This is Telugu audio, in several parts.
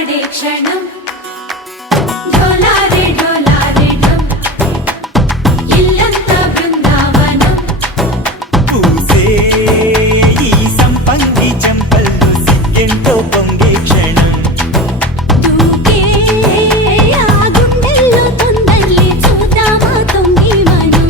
ढोलारे क्षणं ढोलारे ढोलारे ढम इल्लंत बृंदावनं పూసే ఈ సంపంగి చెంపల్లో సిగ్గెంతో పొంగే క్షణం దూకే ఆ గుండెల్లో తొందల్లి చూద్దామా తొంగి మనం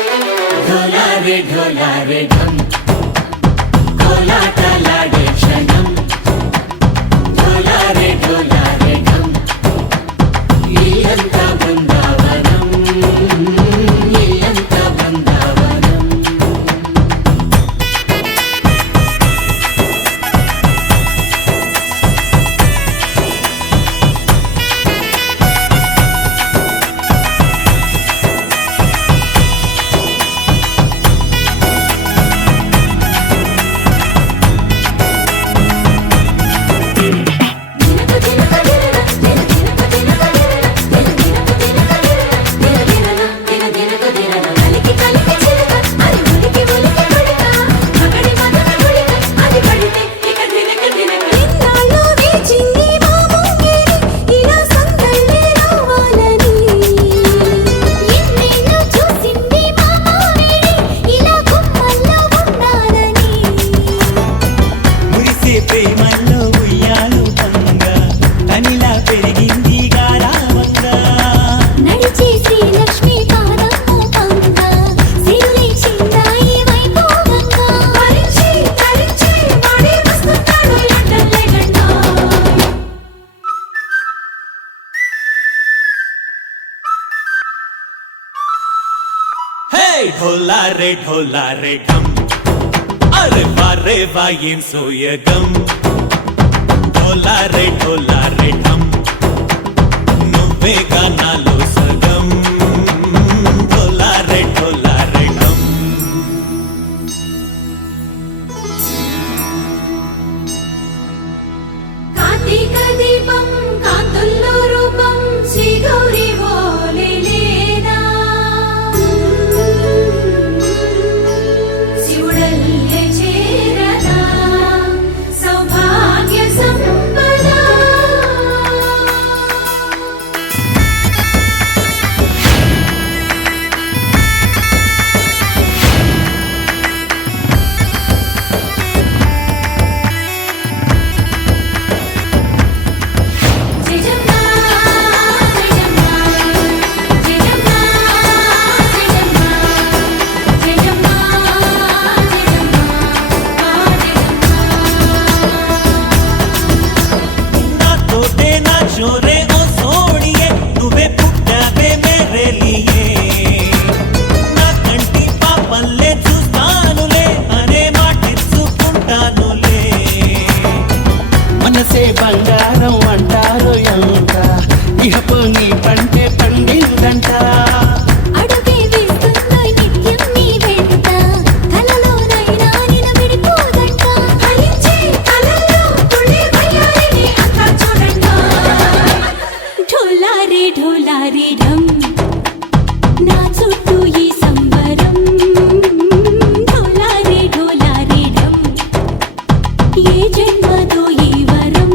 ढोलारे ढोलारे ढम कोलाटलाडे क्षणं ढोलारे ढोलारे ढम इल्लंत बृंदावनं इल्लंत बृंदावनं మురిసే ప్రేమల్లో ఉయ్యాలు పంగా తనిలా పెరిగింది గారావంగా నడిచే శ్రీ లక్ష్మీ పాదము పంగా సిరులై చిందాయి వైభోగంగా పరిచి పరిచి వాడే వస్తున్నాడు ఎండలే గంట హే ఢోలారే ఢోలారే ఢమ్ అరే వారే వాయేం సోయగం ఢోలారే ఢోలారే ఢమ్ నువ్వే గానాలో సగం ఢోలారే ఢోలారే ఢమ్ కార్తీక దీపం కాంతుల్లో రూపం శ్రీ గౌరీ ఓలే లేదా శివుడల్లే చేరదా సౌభాగ్య సంపద జయజమ్మా జయజమ్మా జయజమ్మా జయజమ్మా జయజమ్మా నాతోటే నా చోరే ఓ సోడియే నువ్వే పుట్టావే మేరే లియే నా కంటి పాపల్లే చూస్తానులే అనే మాటిచ్చుకుంటానులే మనసే బంగారం అంటారు ఎంత ఇహపు నీ పంటే పండిందంట అడుగే వేస్తుందో నిత్యం నీ వెంట కలలోనైనా నిన్ను విడిపోదంట ఫలించే కలల్లో తుళ్ళే వయ్యారిని అంతా చూడంట ఢోలారే ఢోలారే ఢమ్ నా చుట్టూ ఈ సంబరం ఢోలారే ఢోలారే ఢమ్ ఏ జన్మదో ఈ వరం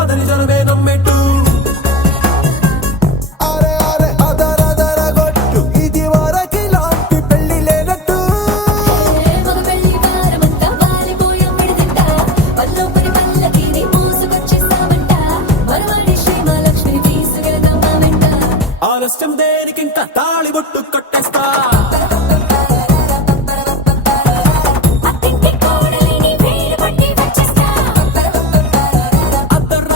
కాదని జనమే నమ్మెట్టు. అరే అరే అదర గొట్టు ఇది వరకి లాంటి పెళ్లి లేనట్టు. మగ పెళ్లి వారమంతా వాలిపోయాం విడిదింట పల్లోపరి పల్లకిని మోసుకొచ్చేస్తామంట మరవాడి శ్రీమహాలక్ష్మిని తీసుకెళ్దాం మా వెంట. ఆలస్యం దేనికింకా తాళిబొట్టు కట్టేస్తా. అత్తింటి కోడలిని వేలు పట్టి వచ్చేస్తా. అద్దర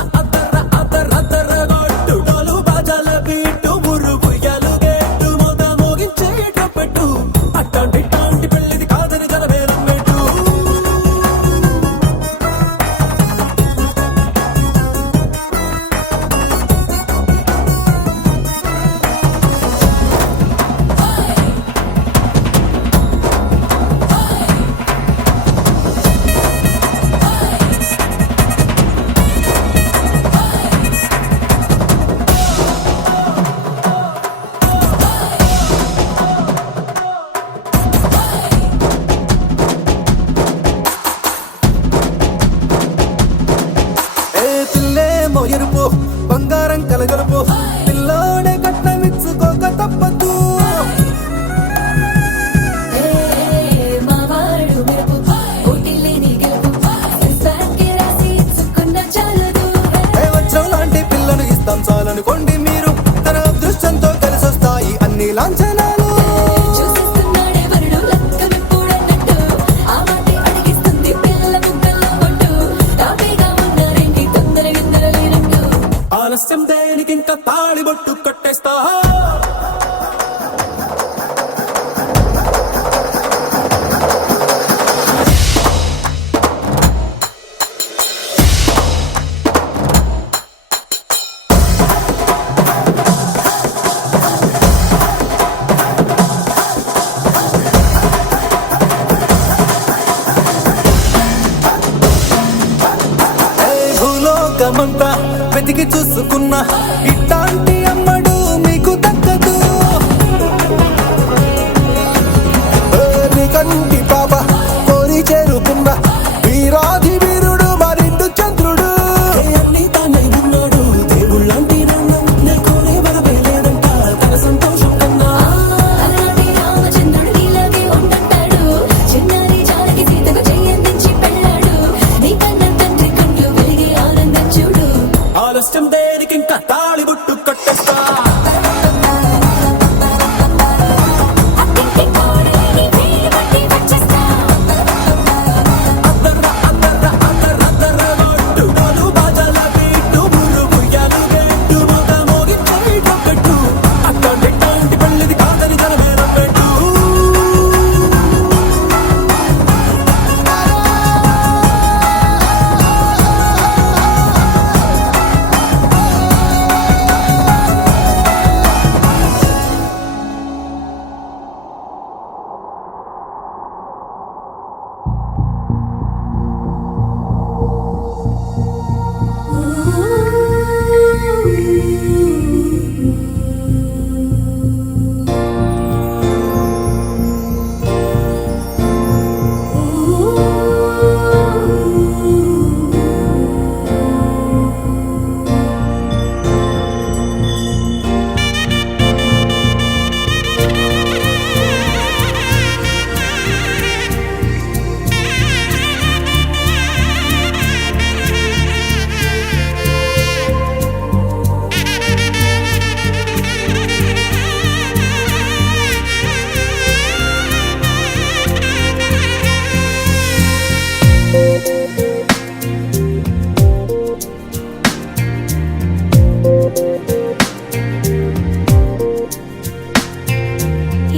గొట్టు డోలు బాజాల బీటు మురుగుయ్యలు గేటు మొద మోగించేటప్పెట్టు. అట్టాంటి పెళ్లిది కాదని జనమే నమ్మెట్టు. ఏ పిల్లేమో ఎరుపు బంగారం కలగలుపు పిల్లోడే కట్నమిచ్చుకోక తప్పదు. మా వాడు మెరుపు ఓటిల్లేని గెలుపు సెన్సార్కి రాసి ఇచ్చుకున్న చాలదు. ఏ వజ్రం లాంటి పిల్లను ఇస్తాం చాలనుకోండి మీరు. తన అదృష్టంతో కలిసొస్తాయి అన్ని లాంఛనాలు. చూసేస్తున్నాడే వరుడు లక్కమిప్పుడన్నట్టు ఆ మాటే అడిగిస్తుంది పిల్ల ముగ్గల్లో పట్టు. తాపీగా ఉన్నారేంటి తొందర గిందర లేనట్టు. ఆలస్యం దేనికింకా తాళిబొట్టు కట్టేస్తా. ఏ భూలోకమంతా వెతికి చూసుకున్నా ఇట్లాంటి అమ్మడు మీకు దక్కదు. ఏ నీ కంటి పాప కోరి చేరుకున్న వీరాధి వీరుడు మరిండు చంద్రుడు. అన్ని తానై ఉన్నాడు దేవుళ్ళంటి నాన్న. నే కోరే వరమే లేదంట తన సంతోషం కన్నా. అలనాటి రామచంద్రుడు ఇలాగే ఉండంటాడు. చిన్నారి జానకి సీతకు చెయ్యందించి పెళ్ళాడు. నీ కన్న తండ్రి కండ్లు వెలిగి ఆనందం చూడు. ఆలస్యం దేనికింకా తాళిబొట్టు కట్టేస్తా. అత్తింటి కోడలిని వేలు పట్టి వచ్చేస్తా. అద్దర గొట్టు డోలు బాజాల బీటు మురుగుయ్యలు గేటు మొద మోగించేటప్పెట్టు. అట్టాంటి పెళ్లిది కాదని జనమే నమ్మెట్టు.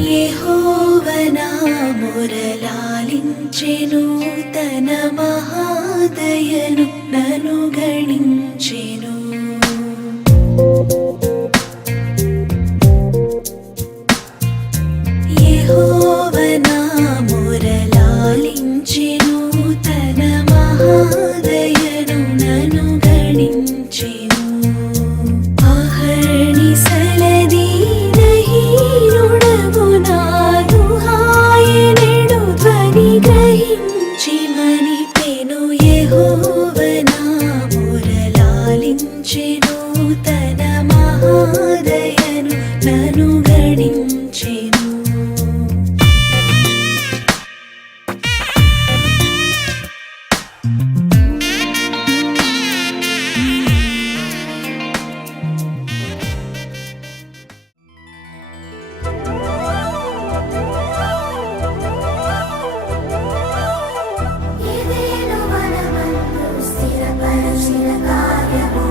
యెహోవనా మురళాలించెను తన మహాదయను నన్ను గణించెను. యెహోవనా మురళాలించెను తన మహాదయను నన్ను గణించెను. అహర్నిశలదీనహీనుడగు నాను హాయనెడు ధ్వని గ్రహించి మనిపెను. యెహోవనా మురళాలించెను గణించెను తన మహాదయను నన్ను గణించెను. ఇదేను మనమందు స్థిరపరచిన కార్యము,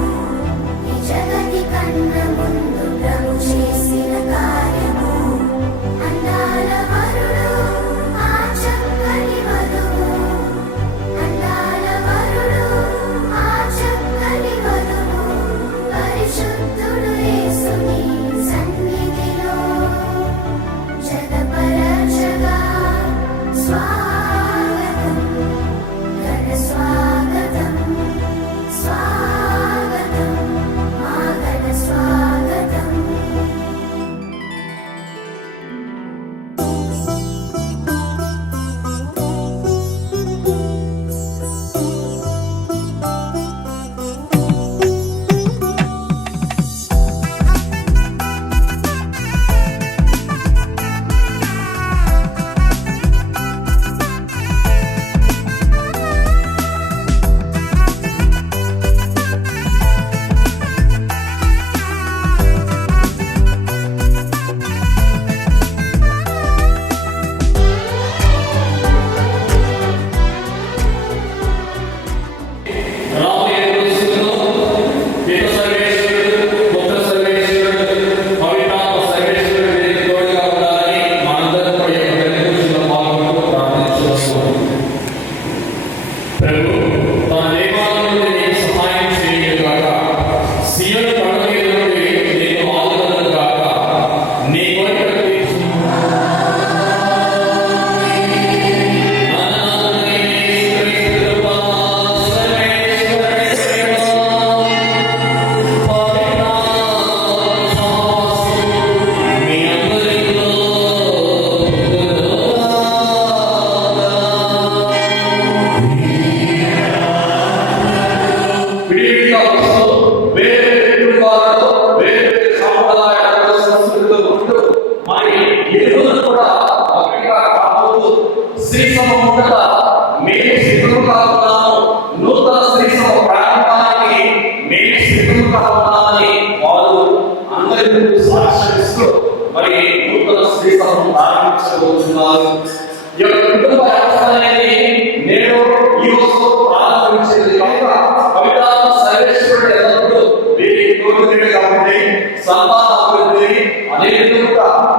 ఈ జగతి కన్న ముందు ప్రభు చేసిన కార్యము. అందాల వరుడు ఆ చక్కని వధువు, అందాల వరుడు ఆ చక్కని వధువు, పరిశుద్ధుడు యేసుని సన్నిధిలో జగపరచగా స్వాగతం, ఘన స్వాగతం, స్వాగతం, మా ఘన స్వాగతం.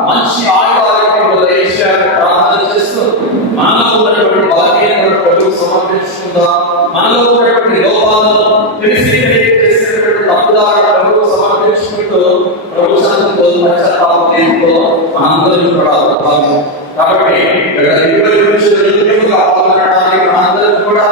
మంచి ఆయుధాలు దయచేయాలని ప్రార్థన చేస్తూ మనలో ఉన్నటువంటి బలహీనతలను ప్రభువుకు సమర్పించుకుందాం. మనలో ఉన్నటువంటి లోపాలను తెలిసి చేసినటువంటి తప్పుదారులను ప్రభువుకు సమర్పించుకుంటూ ప్రభు సన్నిధిలో పశ్చాత్తాపంతో మనందరం కూడా అవుతాము. కాబట్టి పాల్గొనడానికి మనందరం కూడా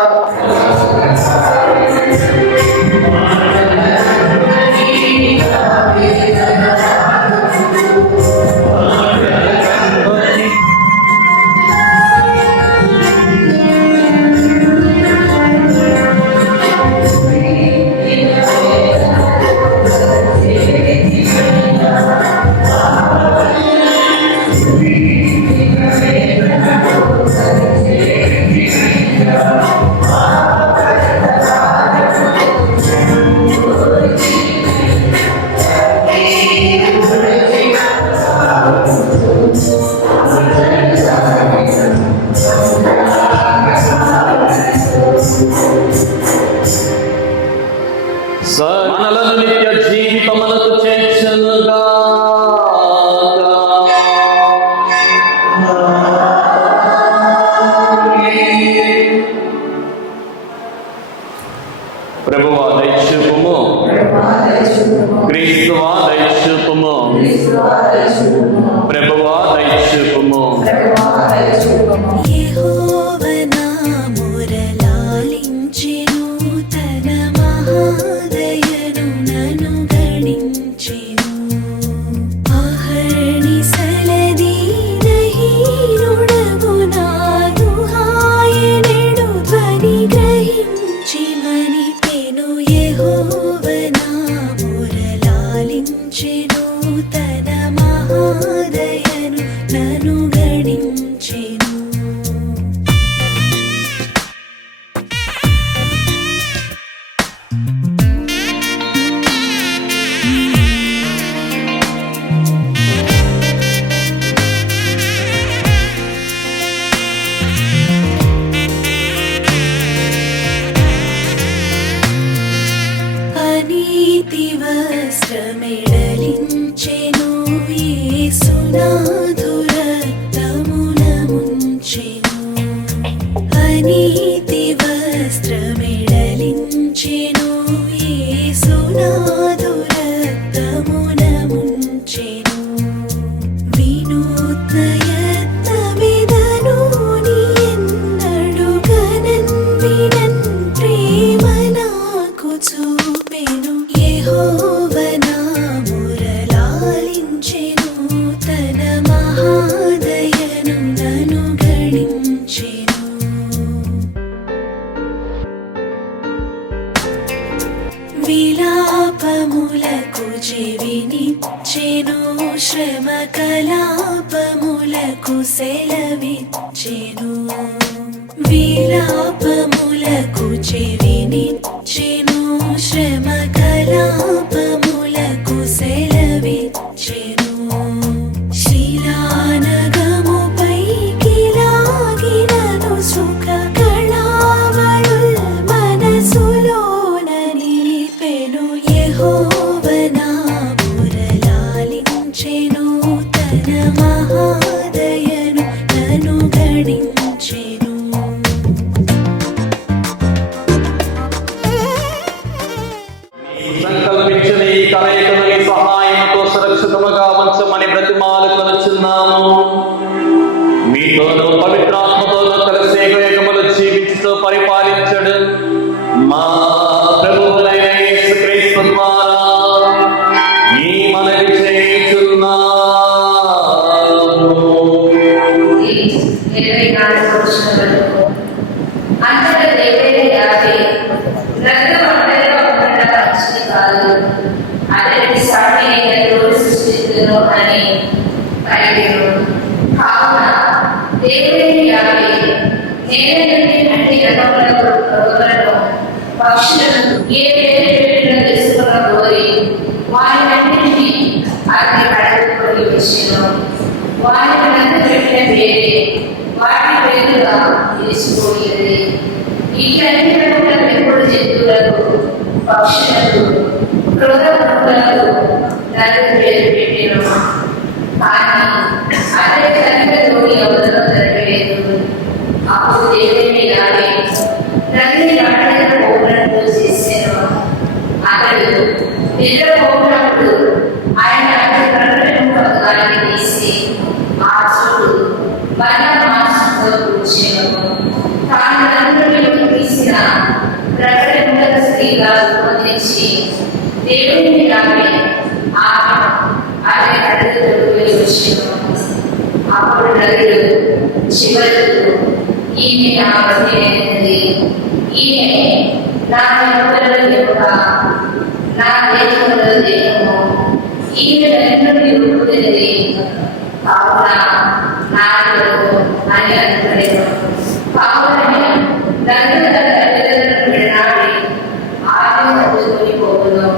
మనలను నిత్య జీవితమునకు చేర్చునుగా. ప్రభువా దయచూపుము, క్రీస్తువా దయచూపుము, ప్రభువా దయచూపుము. యెహోవా నా మొరలాలించెను తన మహాదయను నన్ను గణించెను. అహర్నిశలదీనహీనుడగు నాదు ఆయనెడు ధ్వని గ్రహించి మనిపెను. యెహోవా నా నీతి వస్త్రమెడలించెను యేసునాథు రక్తమున ముంచెను అనీతి వస్త్రమెడలించెను యేసునాథు రక్తమున ముంచెను వినూత్న యత్నమిదను నీ ఎన్నడు గనన్ వినన్ ప్రేమ నాకు చూపెను యెహోవ నా మురలాలించెను తన మహాదయను నన్ను గణించెను విలాపములకు చెవినిచ్చెను శ్రమ కలాపములకు సెలవిచ్చెను విలాపములకు చెవినిచ్చెను శ్రమ కలాపములకు సెలవిచ్చెను శిలానగముపైకి లాగినను సుఖ కళావళుల్ మనసులోన నిలిపెను యెహోవ నా మురలాలించెను తన మహాదయను నన్ను గణించెను సంకల్పించిన ఈ కలయికను నీ సహాయంతో సురక్షితముగా ఉంచమని బ్రతిమాలుకొనుచున్నాము. మీతోనూ పవిత్రాత్మతోనూ కలిసి ఏకములు జీవించుతూ పరిపాలించడు మా ప్రభువులైన యేసుక్రీస్తు ద్వారా ఈ మనవి చేయుచున్నాము. 24 వచనాలకు అంతటా దేవుడే యావే రక్త మంటలో ఉండట మంచిది కాదు అతనికి సాటి అయిన తోడు సృష్టిస్తును అని పలికెను. కావున దేవుడే యావే నేల నుండి మట్టి రకములకు మృగములను పక్షులను ఏ పేరు పెట్టిన తెలుసుకున్న కోరి వారినన్నింటినీ అగ్ని పడగొట్టుకొని వచ్చెను. వారిని నన్ను పెట్టిన పేరే వాటి పేరుగా నిలిచిపోయింది. ఈ అన్ని రకముల పెంపుడు జంతువులకు పక్షులకు క్రూరములకు నన్ను పేరు పెట్టెను. కానీ అతని కనుకలోని ఎవరిలో జరగలేదు. అప్పుడు దేవుని యావే నన్ను రాటగా పోగినట్లు చేశాను. అతడు నిద్రపోయినప్పుడు ఆయన అతని కనులను పక్కగానికి తీసి ఆ చూడు బండ మాంసంతో కూర్చెను. తాను నన్ను తీసిన ప్రకటన స్త్రీగా రూపొందించి దేవుని యావే ఆమె అతని కడుగులకు వచ్చెను. అప్పుడు నరుడు చివరకు ఈమె నా బంధువైనది, ఈమె నా నలుగురు యొక్క నా దేశంలో దేహము, ఈమె నన్ను రూపుదినది కావున నాడు అని అనుకునేను. కావున నన్ను తన తల్లిదండ్రులను వినాలి ఆమె చదువుకొని పోవును.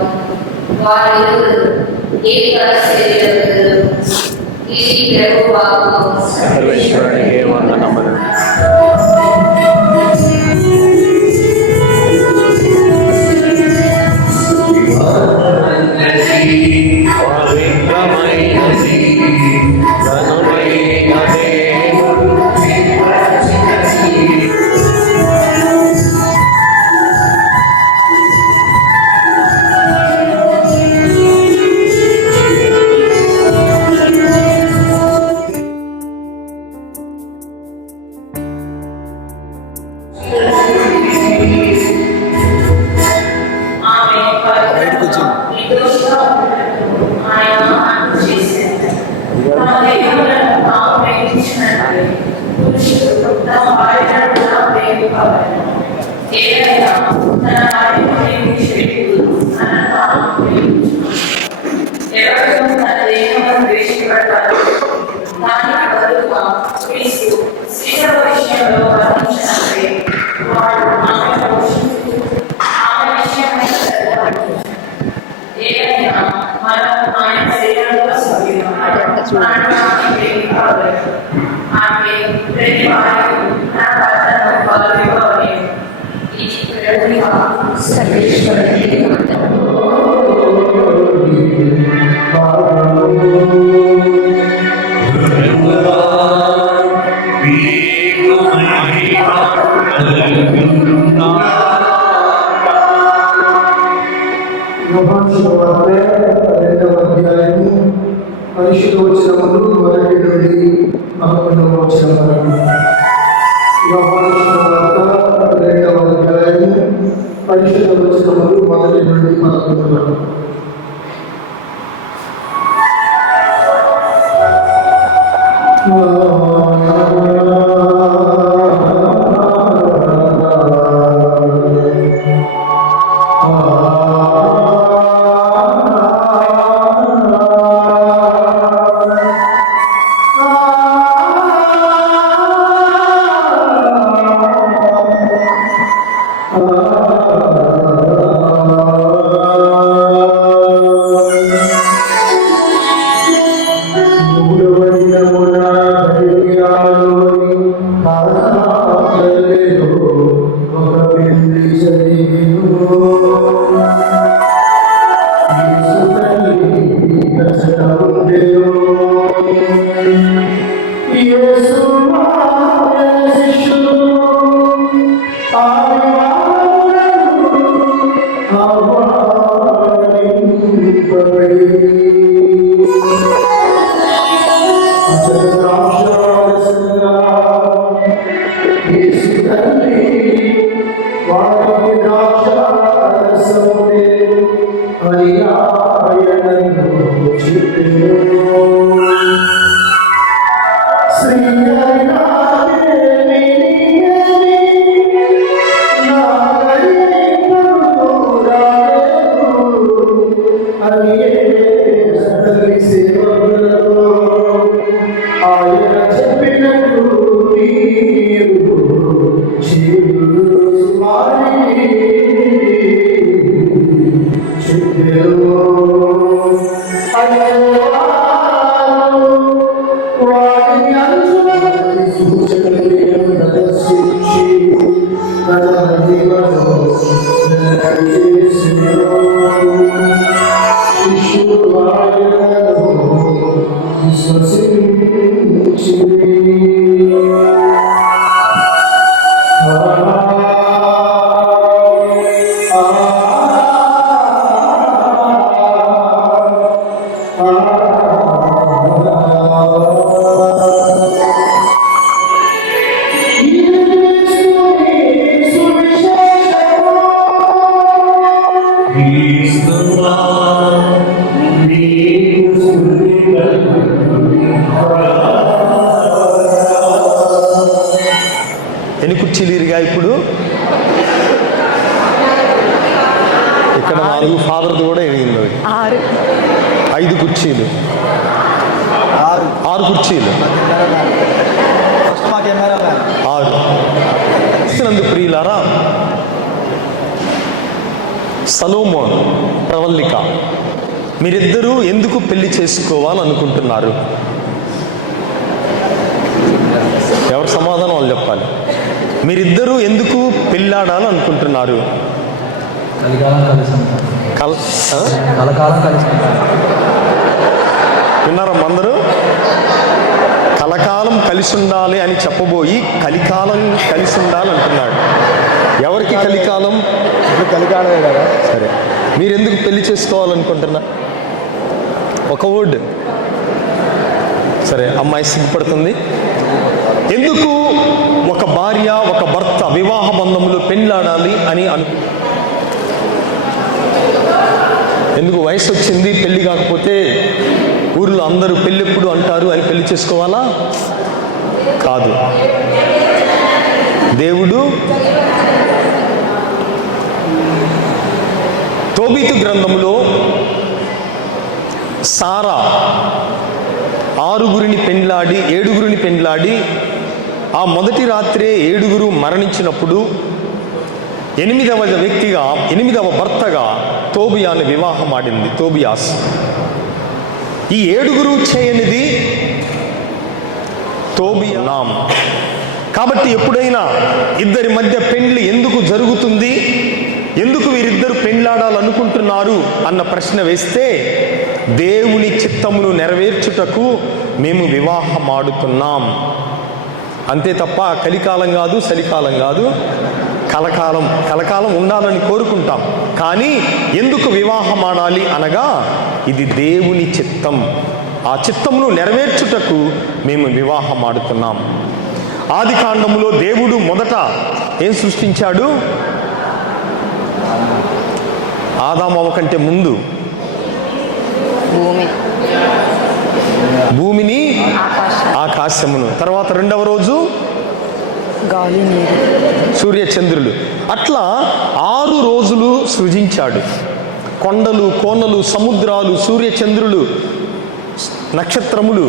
వారిరువురు ఏక శరీరములు. ఇది ప్రభువాకు. సర్వేశ్వరునికి వందనములు. పవిత్రమైనది ఘనమైన దేవుడు ఆమె నిర్దోషిగా ఉన్నట్లు ఆయన అర్థం చేశారు. తమ దేహములను తాము ప్రేమించినట్లే పురుషుడు తమ భార్యను కూడా ప్రేమింపవలెను. ఏదైనా తన భార్యను ప్రేమించేవాడు తనను తాను ప్రేమించును. ఎవరు తన దేహమును ద్వేషింపడతారో దానికి బదులుగా క్రీస్తు శిలువ విషయంలో వర్ణించినట్లే వాడు ఆమె పోషించు ఆమె విషయమైన శ్రద్ధ. ఏదైనా మనం ఆయన శరీరంలో సభ్యులు ఆమె ప్రతి వారు నా భర్తను గౌరవింపవలెను. ఇది ప్రభువుగా సర్వేశ్వరునికి వందనములు. యోహాను సువార్త 2వ అధ్యాయము 10వ వచనములు మొదటి నుండి 11వ వచనం వరకు. యోహాను సువార్త 2వ అధ్యాయము 10వ వచనములు మొదటి నుండి 11 వరకు. ఎన్ని కుర్చీలు ఇరిగా ఇప్పుడు? ఇక్కడ 4, ఫాదర్ది కూడా ఎరిగింది. 5 కుర్చీలు, 6 కుర్చీలు, 6 ప్రియులారా. సలోమోన్, ప్రవల్లిక, మీరిద్దరూ ఎందుకు పెళ్లి చేసుకోవాలనుకుంటున్నారు? ఎవరు సమాధానం వాళ్ళు చెప్పాలి. మీరిద్దరూ ఎందుకు పెళ్ళాడాలని అనుకుంటున్నారు? విన్నారమ్మా అందరూ? కలకాలం కలిసి ఉండాలి అని చెప్పబోయి కలికాలం కలిసి ఉండాలి అంటున్నాడు. ఎవరికి కలికాలం? కలికాలమే కదా. సరే, మీరు ఎందుకు పెళ్లి చేసుకోవాలనుకుంటున్నా? ఒక వర్డ్. సరే, అమ్మాయి సిగ్గుపడుతుంది. ఎందుకు ఒక భార్య ఒక భర్త వివాహ బంధములు పెళ్ళాడాలి అని ఎందుకు? వయసు వచ్చింది, పెళ్లి కాకపోతే ఊర్లో అందరూ పెళ్ళెప్పుడు అంటారు అని పెళ్లి చేసుకోవాలా? కాదు. దేవుడు తోబీతు గ్రంథములో సారా 6గురిని పెండ్లాడి 7గురిని పెండ్లాడి ఆ మొదటి రాత్రే 7గురు మరణించినప్పుడు 8వ భర్తగా తోబియాని వివాహం ఆడింది. తోబియాస్. ఈ 7గురు చేయనిది తోబియాం. కాబట్టి ఎప్పుడైనా ఇద్దరి మధ్య పెండ్లి ఎందుకు జరుగుతుంది, ఎందుకు వీరిద్దరు పెండ్లాడాలనుకుంటున్నారు అన్న ప్రశ్న వేస్తే, దేవుని చిత్తమును నెరవేర్చుటకు మేము వివాహం ఆడుతున్నాం అంతే తప్ప కలికాలం కాదు, చలికాలం కాదు. కలకాలం ఉండాలని కోరుకుంటాం. కానీ ఎందుకు వివాహం ఆడాలి అనగా ఇది దేవుని చిత్తం. ఆ చిత్తమును నెరవేర్చుటకు మేము వివాహం ఆడుతున్నాం. ఆది కాండములో దేవుడు మొదట ఏం సృష్టించాడు? ఆదామవ్వ కంటే ముందు భూమిని ఆకాశమును, తర్వాత రెండవ రోజు గాలి, నీరు, సూర్యచంద్రులు. అట్లా 6 రోజులు సృజించాడు. కొండలు, కోనలు, సముద్రాలు, సూర్యచంద్రులు, నక్షత్రములు.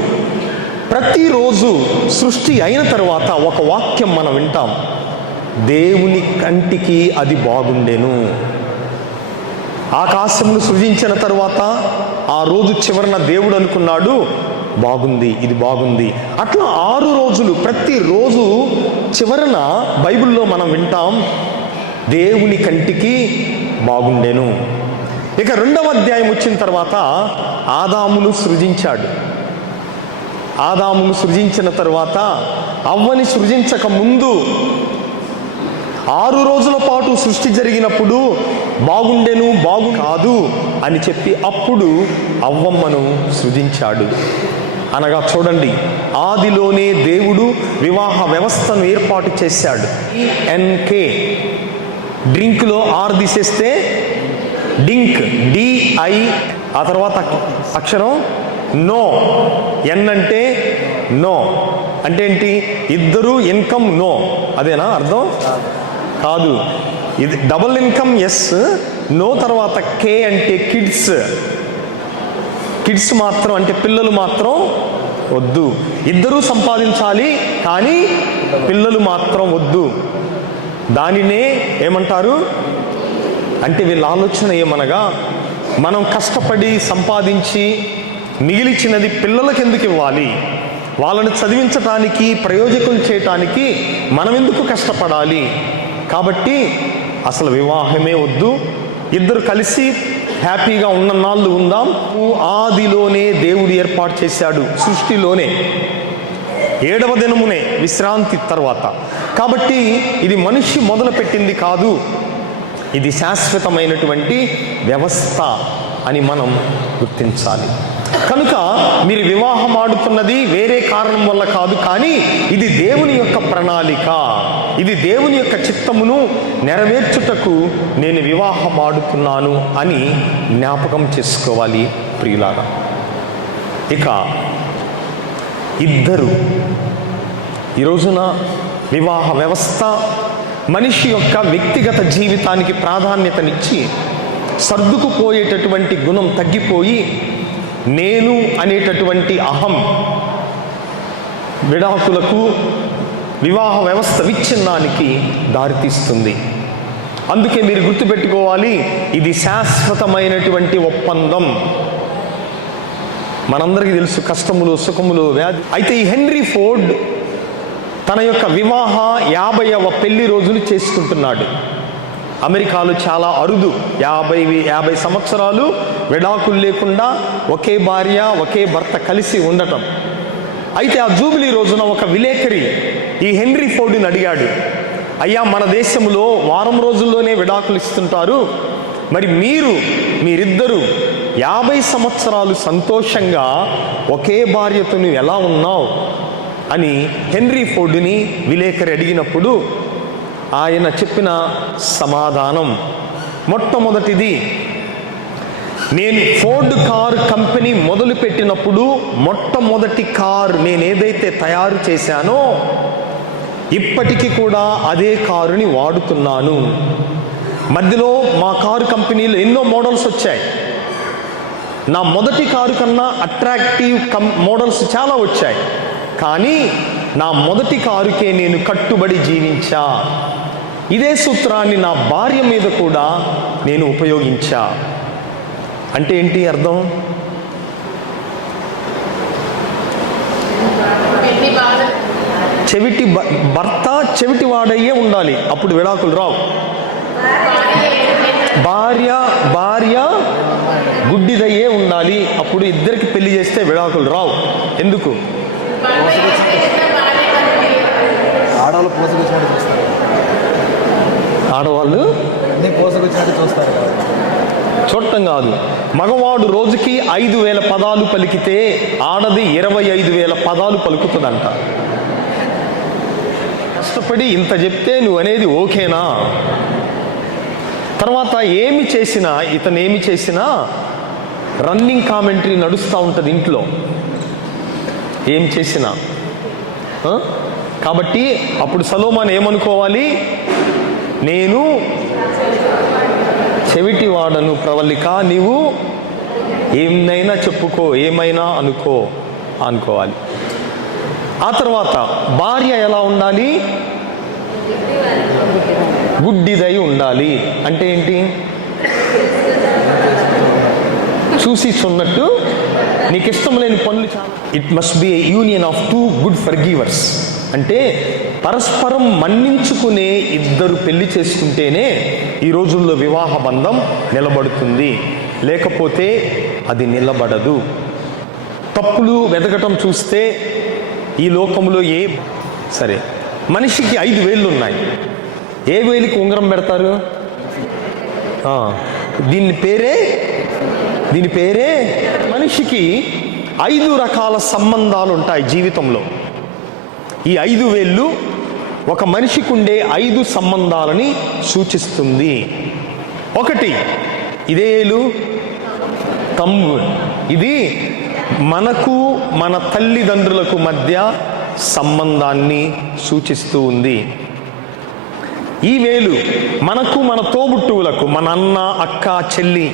ప్రతిరోజు సృష్టి అయిన తర్వాత ఒక వాక్యం మనం వింటాం, దేవుని కంటికి అది బాగుండెను. ఆకాశమును సృజించిన తర్వాత ఆ రోజు చివరన దేవుడు అనుకున్నాడు, బాగుంది, ఇది బాగుంది. అట్లా 6 రోజులు, ప్రతిరోజు చివరన బైబిల్లో మనం వింటాం, దేవుని కంటికి బాగుండెను. ఇక 2వ అధ్యాయం వచ్చిన తర్వాత ఆదామును సృజించాడు. ఆదామును సృజించిన తర్వాత అవ్వని సృజించక ముందు 6 రోజుల పాటు సృష్టి జరిగినప్పుడు బాగుండెను, బాగు కాదు అని చెప్పి అప్పుడు అవ్వమ్మను సృజించాడు. అనగా చూడండి, ఆదిలోనే దేవుడు వివాహ వ్యవస్థను ఏర్పాటు చేశాడు. ఎన్కే, డ్రింక్లో ఆర్ తీసేస్తే డింక్, డిఐ, ఆ తర్వాత అక్షరం నో, ఎన్ అంటే నో. అంటే ఏంటి? ఇద్దరు ఇన్కమ్ నో, అదేనా అర్థం? కాదు, ఇది డబుల్ ఇన్కమ్ ఎస్, నో తర్వాత కే అంటే కిడ్స్. కిడ్స్ మాత్రం అంటే పిల్లలు మాత్రం వద్దు. ఇద్దరూ సంపాదించాలి కానీ పిల్లలు మాత్రం వద్దు. దానినే ఏమంటారు అంటే, వీళ్ళ ఆలోచన ఏమనగా, మనం కష్టపడి సంపాదించి మిగిలిచినది పిల్లలకు ఎందుకు ఇవ్వాలి? వాళ్ళని చదివించటానికి, ప్రయోజకులు చేయటానికి మనం ఎందుకు కష్టపడాలి? కాబట్టి అసలు వివాహమే వద్దు, ఇద్దరు కలిసి హ్యాపీగా ఉన్ననాళ్ళు ఉందాం. ఆదిలోనే దేవుడు ఏర్పాటు చేశాడు, సృష్టిలోనే 7వ దినమునే విశ్రాంతి తర్వాత. కాబట్టి ఇది మనిషి మొదలుపెట్టింది కాదు, ఇది శాశ్వతమైనటువంటి వ్యవస్థ అని మనం గుర్తించాలి. కనుక మీరు వివాహం ఆడుతున్నది వేరే కారణం వల్ల కాదు, కానీ ఇది దేవుని యొక్క ప్రణాళిక, ఇది దేవుని యొక్క చిత్తమును నెరవేర్చుటకు నేను వివాహం ఆడుతున్నాను అని జ్ఞాపకం చేసుకోవాలి ప్రియులారా. ఇక ఇద్దరు, ఈ రోజున వివాహ వ్యవస్థ మనిషి యొక్క వ్యక్తిగత జీవితానికి ప్రాధాన్యతనిచ్చి సర్దుకుపోయేటటువంటి గుణం తగ్గిపోయి నేను అనేటటువంటి అహం విడాకులకు, వివాహ వ్యవస్థ విచ్ఛిన్నానికి దారితీస్తుంది. అందుకే మీరు గుర్తుపెట్టుకోవాలి, ఇది శాశ్వతమైనటువంటి ఒప్పందం. మనందరికీ తెలుసు కష్టములు, సుఖములు, వ్యాధి. అయితే ఈ హెన్రీ ఫోర్డ్ తన యొక్క వివాహ 50వ పెళ్లి రోజులు చేసుకుంటున్నాడు. అమెరికాలో చాలా అరుదు 50 సంవత్సరాలు విడాకులు లేకుండా ఒకే భార్య, ఒకే భర్త కలిసి ఉండటం. అయితే ఆ జూబిలీ రోజున ఒక విలేకరి ఈ హెన్రీ ఫోర్డ్ని అడిగాడు, అయ్యా, మన దేశంలో వారం రోజుల్లోనే విడాకులు ఇస్తుంటారు, మరి మీరిద్దరూ 50 సంవత్సరాలు సంతోషంగా ఒకే భార్యతో నువ్వు ఎలా ఉన్నావు అని హెన్రీ ఫోర్డ్ని విలేకరి అడిగినప్పుడు ఆయన చెప్పిన సమాధానం మొట్టమొదటిది, నేను ఫోర్డ్ కార్ కంపెనీ మొదలుపెట్టినప్పుడు మొట్టమొదటి కారు నేను ఏదైతే తయారు చేశానో ఇప్పటికీ కూడా అదే కారుని వాడుతున్నాను. మధ్యలో మా కారు కంపెనీలో ఎన్నో మోడల్స్ వచ్చాయి. నా మొదటి కారు కన్నా అట్రాక్టివ్ మోడల్స్ చాలా వచ్చాయి, కానీ నా మొదటి కారుకే నేను కట్టుబడి జీవించా. ఇదే సూత్రాన్ని నా భార్య మీద కూడా నేను ఉపయోగించా. అంటే ఏంటి అర్థం? భర్త చెవిటి వాడయ్యే ఉండాలి, అప్పుడు విడాకులు రావు. భార్య గుడ్డిదయ్యే ఉండాలి, అప్పుడు ఇద్దరికి పెళ్లి చేస్తే విడాకులు రావు. ఎందుకు? ఆడవాళ్ళు పోసుకొచ్చినట్టు చూస్తారు. ఆడవాళ్ళు అన్ని పోసుకొచ్చినట్టు చూస్తారు కదా. చూడటం కాదు, మగవాడు రోజుకి 5,000 పదాలు పలికితే ఆడది 25,000 పదాలు పలుకుతుందంట. కష్టపడి ఇంత చెప్తే నువ్వు అనేది ఓకేనా? తర్వాత ఏమి చేసినా, ఇతను ఏమి చేసినా రన్నింగ్ కామెంటరీ నడుస్తూ ఉంటుంది ఇంట్లో, ఏం చేసినా. కాబట్టి అప్పుడు సలోమాన్ ఏమనుకోవాలి? నేను చెవిటి వాడను ప్రవల్లిక, నీవు ఏమైనా చెప్పుకో, ఏమైనా అనుకోవాలి. ఆ తర్వాత భార్య ఎలా ఉండాలి? గుడ్డిదై ఉండాలి. అంటే ఏంటి? చూసి చున్నట్టు నీకు ఇష్టం లేని పనులు చాలా. It must be a union of 2 good forgivers. అంటే పరస్పరం మన్నించుకునే ఇద్దరు పెళ్లి చేసుకుంటేనే ఈ రోజుల్లో వివాహ బంధం నిలబడుతుంది, లేకపోతే అది నిలబడదు. తప్పులు వెతకటం చూస్తే ఈ లోకంలో సరే, మనిషికి 5 వేళ్ళు ఉన్నాయి. ఏ వేలికి ఉంగరం పెడతారు? దీని పేరే మనిషికి 5 రకాల సంబంధాలు ఉంటాయి జీవితంలో. ఈ 5 వేళ్ళు ఒక మనిషికి ఉండే 5 సంబంధాలని సూచిస్తుంది. ఒకటి ఇదేలు తమ్ము, ఇది మనకు మన తల్లిదండ్రులకు మధ్య సంబంధాన్ని సూచిస్తూ ఉంది. ఈ వేలు మనకు మన తోబుట్టువులకు, మన అన్న అక్క చెల్లి,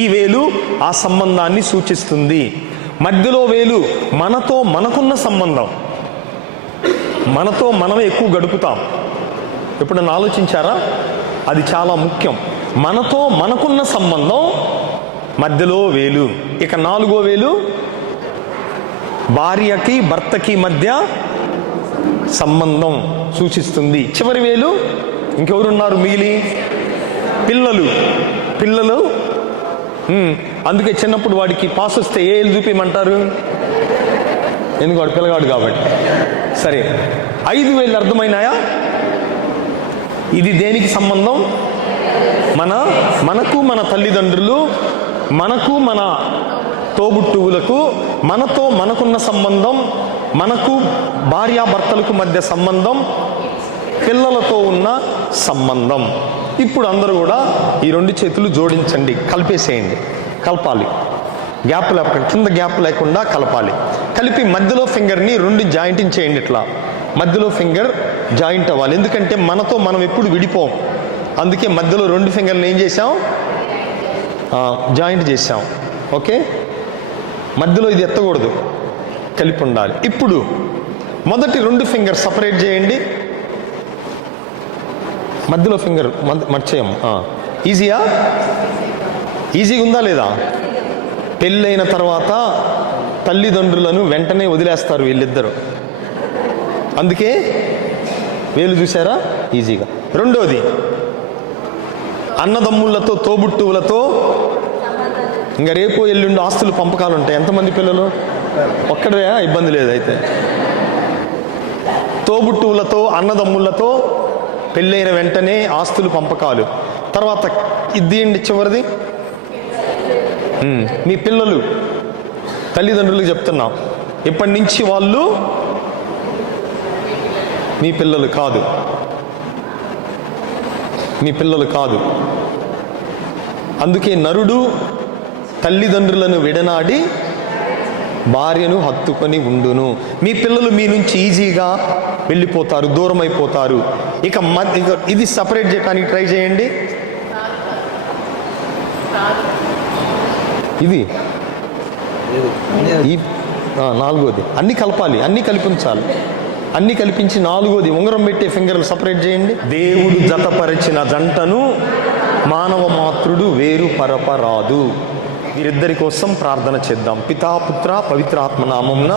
ఈ వేలు ఆ సంబంధాన్ని సూచిస్తుంది. మధ్యలో వేలు మనతో మనకున్న సంబంధం, మనతో మనం ఎక్కువ గడుపుతాం. ఎప్పుడన్నా ఆలోచించారా? అది చాలా ముఖ్యం. మనతో మనకున్న సంబంధం మధ్యలో వేలు. ఇక 4వ వేలు భార్యకి భర్తకి మధ్య సంబంధం సూచిస్తుంది. చివరి వేలు ఇంకెవరున్నారు మిగిలి? పిల్లలు. అందుకే చిన్నప్పుడు వాడికి పాస్ వస్తే ఏ ఏళ్ళు చూపించమంటారు? ఎందుకు? వాడు పిల్లగాడు కాబట్టి. సరే, 5 వేలు అర్థమైనాయా? ఇది దేనికి సంబంధం? మనకు మన తల్లిదండ్రులు, మనకు మన తోబుట్టువులకు, మనతో మనకున్న సంబంధం, మనకు భార్యాభర్తలకు మధ్య సంబంధం, పిల్లలతో ఉన్న సంబంధం. ఇప్పుడు అందరూ కూడా ఈ 2 చేతులు జోడించండి, కలిపేసేయండి. కలపాలి, గ్యాప్ లేకుండా, కింద గ్యాప్ లేకుండా కలపాలి. కలిపి మధ్యలో ఫింగర్ని 2 జాయింటింగ్ చేయండి. ఇట్లా మధ్యలో ఫింగర్ జాయింట్ అవ్వాలి. ఎందుకంటే మనతో మనం ఎప్పుడు విడిపోం. అందుకే మధ్యలో 2 ఫింగర్లు ఏం చేసాం? జాయింట్ చేసాం. ఓకే, మధ్యలో ఇది ఎత్తకూడదు, కలిపి ఉండాలి. ఇప్పుడు మొదటి 2 ఫింగర్ సపరేట్ చేయండి. మధ్యలో ఫింగర్ మర్చేయం. ఈజీగా ఉందా లేదా? పెళ్ళైన తర్వాత తల్లిదండ్రులను వెంటనే వదిలేస్తారు వీళ్ళిద్దరు. అందుకే వేలు చూసారా? ఈజీగా. రెండోది, అన్నదమ్ముళ్ళతో తోబుట్టువులతో ఇంకా రేపు ఎల్లుండి ఆస్తులు పంపకాలు ఉంటాయి. ఎంతమంది పిల్లలు? ఒక్కడే, ఇబ్బంది లేదు. అయితే తోబుట్టువులతో అన్నదమ్ముళ్ళతో పెళ్ళైన వెంటనే ఆస్తులు పంపకాలు. తర్వాత ఇది చివరిది మీ పిల్లలు. తల్లిదండ్రులకు చెప్తున్నాం, ఇప్పటి నుంచి వాళ్ళు మీ పిల్లలు కాదు. అందుకే నరుడు తల్లిదండ్రులను విడనాడి భార్యను హత్తుకొని ఉండును. మీ పిల్లలు మీ నుంచి ఈజీగా వెళ్ళిపోతారు, దూరం అయిపోతారు. ఇక ఇది సపరేట్ చేయడానికి ట్రై చేయండి. ఇది 4వది. అన్ని కలపాలి, అన్ని కల్పించాలి. అన్ని కల్పించి 4వది ఉంగరం పెట్టే ఫింగర్లు సపరేట్ చేయండి. దేవుడు జతపరిచిన జంటను మానవ మాతృడు వేరు పరపరాదు. వీరిద్దరి కోసం ప్రార్థన చేద్దాం. పితా, పుత్ర, పవిత్రాత్మ నామమున.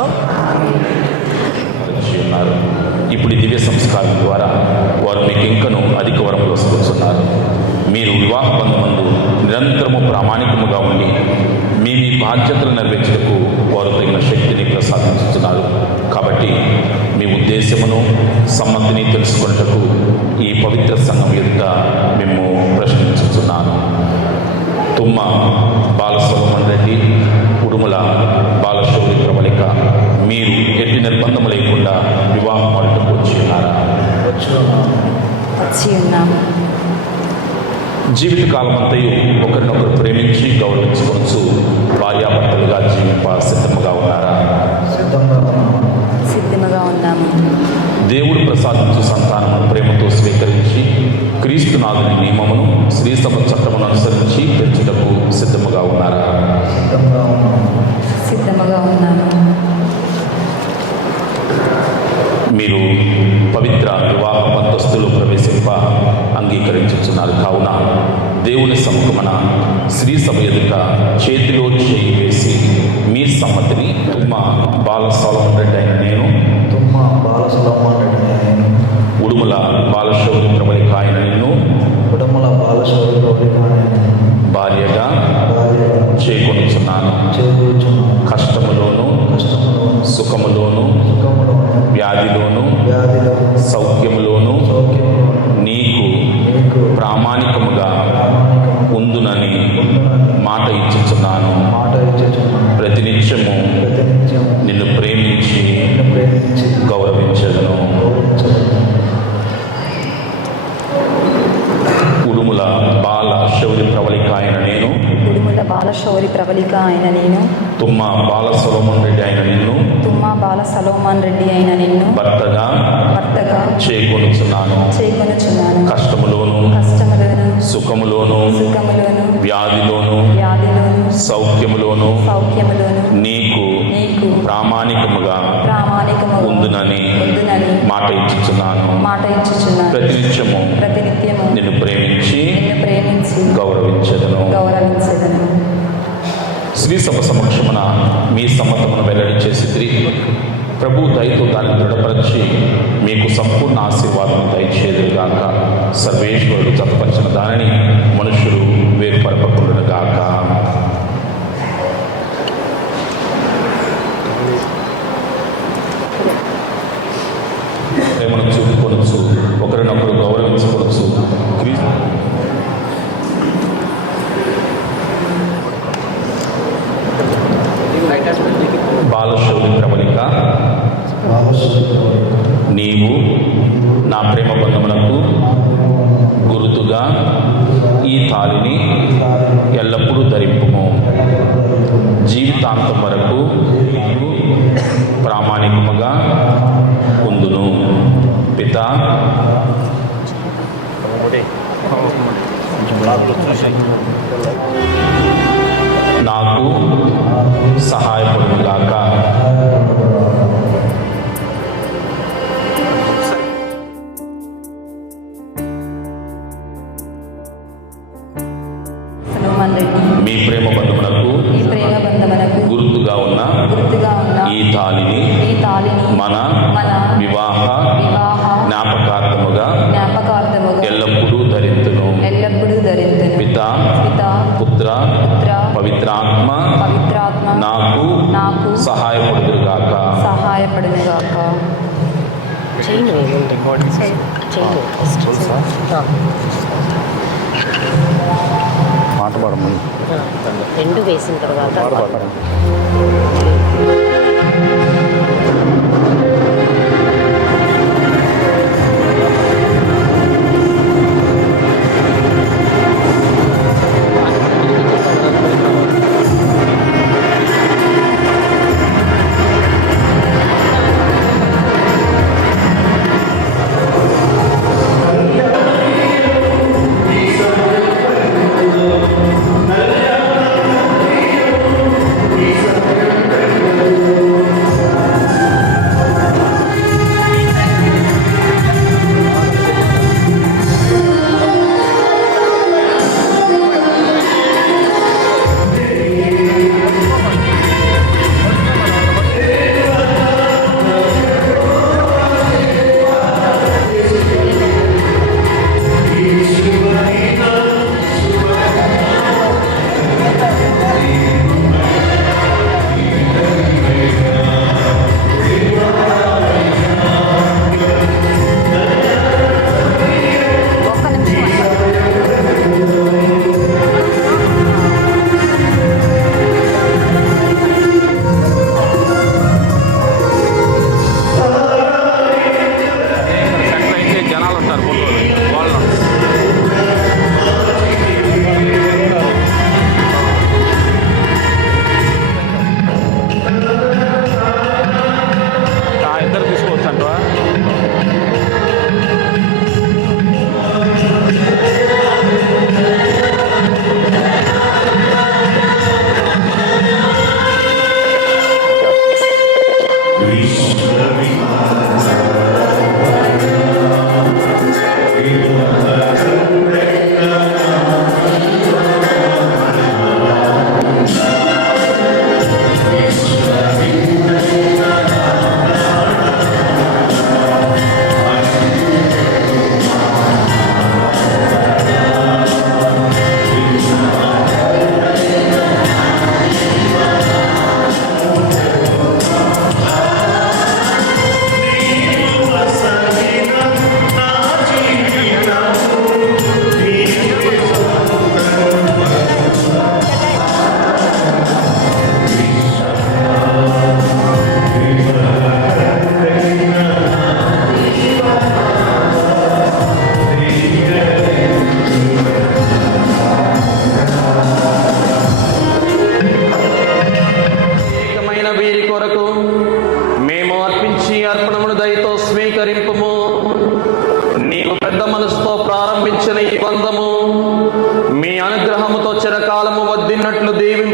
ఇప్పుడు దివ్య సంస్కారం ద్వారా వారు మీకు ఇంకను అధిక వరములు వస్తున్నారు. మీరు వివాహ బంధమందు నిరంతరము ప్రామాణికముగా ఉండి మీ బాధ్యతలు నెరవేర్చుటకు వారు వారు తగిన శక్తిని ప్రసాదించుతున్నారు. కాబట్టి మీ ఉద్దేశమును సమ్మతిని తెలుసుకున్నటకు ఈ పవిత్ర సంఘం ఎదుట మేము ప్రశ్నించుతున్నాను. తుమ్మ బాలసుబ్రహ్మణ్య రెడ్డి, ఉడుమల బాలశౌరి ప్రవళిక మీరు ఎట్టి నిర్బంధం లేకుండా వివాహం ఆడుటకు వచ్చి ఉన్నారా? వచ్చి ఉన్నాము. జీవితకాలం అంతయు ఒకరినొకరు ప్రేమించి గౌరవించుకొనచ్చు భార్యాభర్తలుగా జీవింప సిద్ధముగా ఉన్నారా? సిద్ధముగా ఉన్నాము. దేవుడు ప్రసాదించు సంతానమును ప్రేమతో స్వీకరించి క్రీస్తునాథుని నియమమును శ్రీసభ చట్టమును అనుసరించి పెంచుటకు సిద్ధముగా ఉన్నారా? సిద్ధముగా ఉన్నాము. మీరు పవిత్ర వివాహ పంతస్తులు ప్రవేశింప అంగీకరించుచున్నారు. కావున దేవుని సముఖమున శ్రీ సభ ఎదుట చేతిలో చేయి వేసి మీ సమ్మతిని తుమ్మ బాలసుబ్రహ్మణ్య రెడ్డి అయిన నేను, ఉడుమల బాలశౌరి ప్రవళిక అయిన నిన్ను భార్యగా చేకొనుచున్నాను. కష్టములోను సుఖములోను వ్యాధిలోను సౌఖ్యములోను నీకు ప్రామాణికముగా ఉందునని మాట ఇచ్చుచున్నాను. ప్రతినిత్యము నిన్ను ప్రేమించి గౌరవించదును. ఉడుముల బాల శౌరి ప్రవళిక అయిన నేను, ఉడుమల బాలశౌరి ప్రవళిక అయిన నేను, తుమ్మ బాలసుబ్రహ్మణ్య రెడ్డి అయిన నిన్ను, తుమ్మ బాలసుబ్రహ్మణ్య రెడ్డి అయిన నిన్ను భర్తగా చేకొనుచున్నాను. కష్టములోను సుఖములోను వ్యాధిలోను సౌఖ్యములోను నీకు ప్రామాణికముగా ఉందునని మాట ఇచ్చుచున్నాను. ప్రతినిత్యము నిన్ను ప్రేమించి గౌరవించదను. శ్రీ సభ సమక్షమున మీ సమ్మతమును వెల్లడి చేసి ప్రభు దయతో దాన్ని దృఢపరిచి మీకు సంపూర్ణ ఆశీర్వాదం దయచేదురుగాక. సర్వేశ్వరుడు జతపరిచిన దానిని మనుషులు వేరుపరపకుండుగాక. ప్రేమను చూపుకొనొచ్చు, ఒకరినొకరు గౌరవించుకొనొచ్చు. బాలశౌరి ప్రవళిక నీవు నా ప్రేమ బంధములకు గుర్తుగా ఈ తాళిని ఎల్లప్పుడూ ధరింపుము. జీవితాంతం వరకు ప్రామాణికముగా ఉందును. పితా నాకు సహాయపడుగాక. మీ ప్రేమ బంధమునకు గుర్తుగా ఉన్న ఈ తాళిని మన వివాహ జ్ఞాపకార్థముగా ఎల్లప్పుడూ ధరింతును. పితా పుత్ర పవిత్రాత్మ నాకు సహాయపడుదురుగాక. మాట పాడమని రెండు వేసిన తర్వాత నల్ల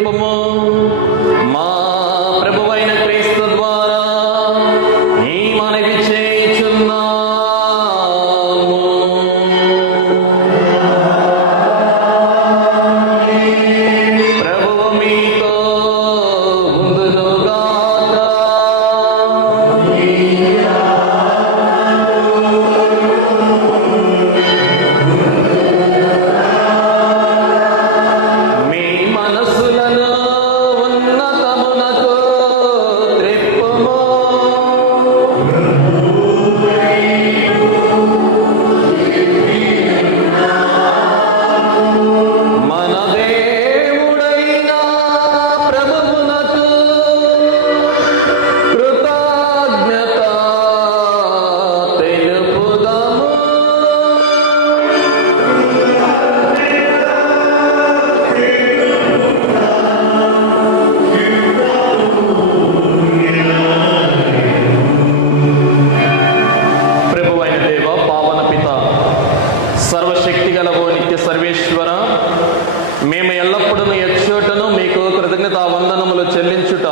స్వీకరింపుము. మా ప్రభువైన క్రీస్తు ద్వారా ఈ మనవి చేయుచున్నాము. ప్రభువు మీతో ఉండునుగాక. మీ మనసులను ఉన్నతమునకు త్రిప్పుము. మన దేవుడైన ప్రభువునకు కృతజ్ఞత తెలుపుదాము. ప్రభువైన దేవ, పావన పిత, సర్వశక్తి గలవో నిత్య సర్వేశ్వర, మేము ఎల్లప్పుడూ ఎచ్చోటను మీకు కృతజ్ఞతా వందనములు చెల్లించుట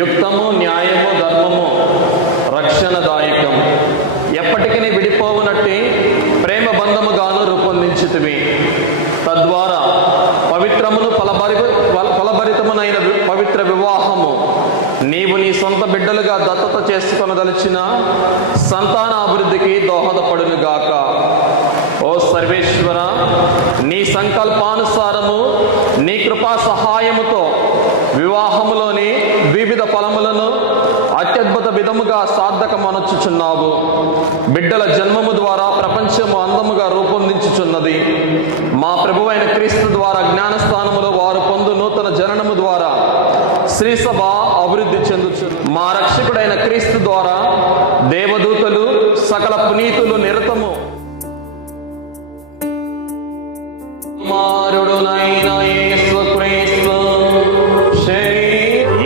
యుక్తము, న్యాయము, ధర్మము, రక్షణదాయకం. ఎప్పటికీ విడిపోవునట్టి ప్రేమ బంధముగాను రూపొందించితివి. తద్వారా పవిత్రమును ఫలభరితమునైన పవిత్ర వివాహము నీవు నీ సొంత బిడ్డలుగా దత్తత చేసుకొనదలిచిన సంతాన అభివృద్ధికి దోహదపడునుగాక. ఓ సర్వేశ్వర, నీ సంకల్పానుసారము నీ కృపా సహాయముతో వివాహములోని వివిధ ఫలములను అత్యద్భుత విధముగా సార్థకమనొచ్చుచున్నావు. బిడ్డల జన్మము ద్వారా ప్రపంచము అందముగా రూపొందించుచున్నది. మా ప్రభువైన క్రీస్తు ద్వారా జ్ఞానస్థానములో వారు పొందు నూతన జననము ద్వారా శ్రీసభ అభివృద్ధి చెందుచున్నది. మా రక్షకుడైన క్రీస్తు ద్వారా దేవదూతలు సకల పునీతులు నిరతము కుమారుడునైన యేసుక్రీస్తు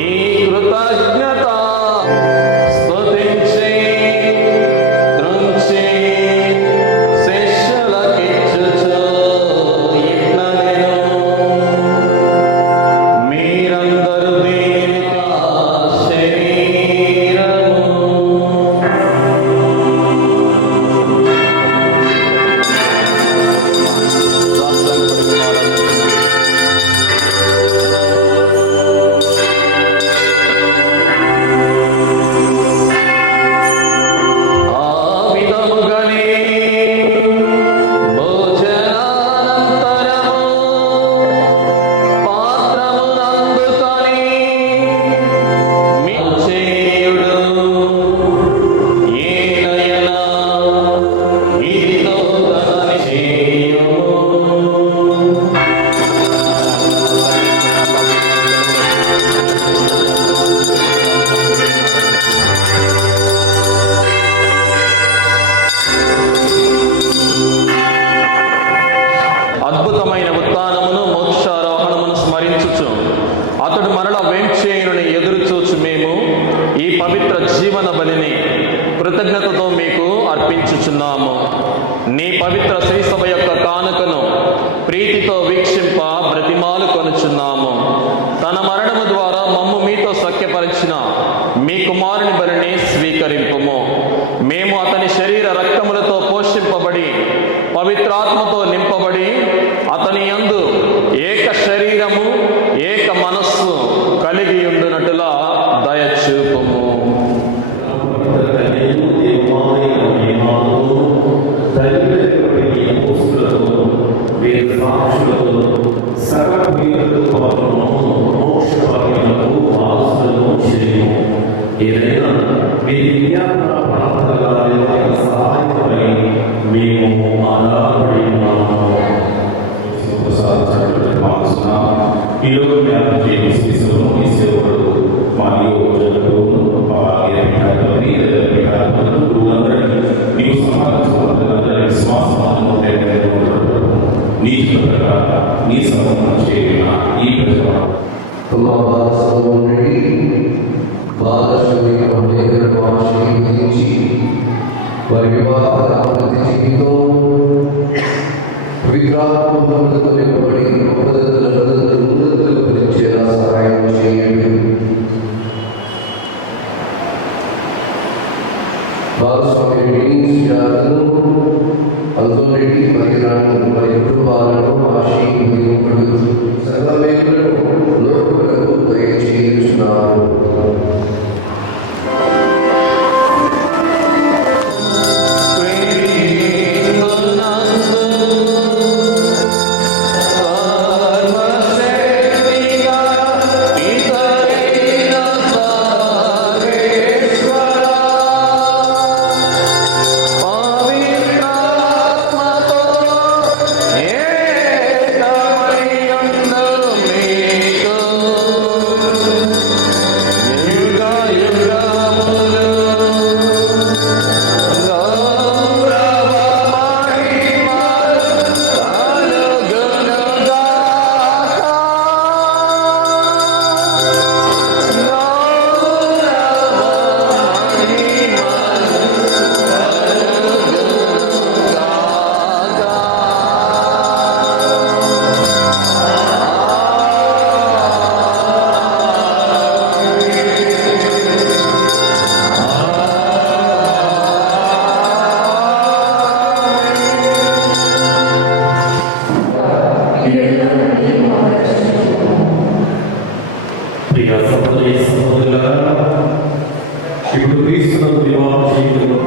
ఈ కృతజ్ఞత స్తుతించి త్రుంచి శిష్యులకిచ్చుచు ఇట్లనెను. మీరందరూ దీని శరీరము. అద్భుతమైన ఉత్థానమును మోక్షారోహణమును స్మరించుచు అతడు మరల వేంచేయుని ఎదురు చూచు మేము ఈ పవిత్ర జీవన బలిని కృతజ్ఞతతో మీకు అర్పించుచున్నాము. నీ పవిత్ర శ్రీసభ యొక్క కానుకను ప్రీతితో వీక్షింప బ్రతిమాలు కొనుచున్నాము. తన మరణము ద్వారా మమ్ము మీతో సఖ్యపరిచిన మీ కుమారుని బలిని స్వీకరింపుము. మేము అతని శరీర రక్తములతో పోషింపబడి పవిత్రాత్మతో నింపబడి అతని యందు ఏక శరీరము ఏక మనస్సు కలిగి ఉండునట్టులా దయచూపుము. ఏదైనా మీ విజ్ఞాపన ప్రాంతాల సహాయపడి మేము ఆధారపడి ఉన్నాము. ఈరోజు వ్యాప్తి చేయని స్థితిలో ఈ సేవలు మా నియోజకవర్గంలో గురువులందరికీ నీకు సమాధానం విశ్వాసం నీ ప్రకారం నీ సమర్థన చేయన ఈ ప్రజల ఆశీర్వదించి వారి వివాహ దాంపత్య జీవితం విగ్రహాత్మకతతో నింపబడి ఉన్నతులు ఫలించే ట్విన్స్ జాతులు అంతోరెడ్డి పరిగణాలను వారి కుటుంబాలను ఆశీర్వదింపుడు సర్వమేకులను లోకులకు దయచేయుచున్నారు. ప్రియ సహోదరి సహోదరులారా, ఇప్పుడు క్రీస్తునందు వివాహ జీవితంలో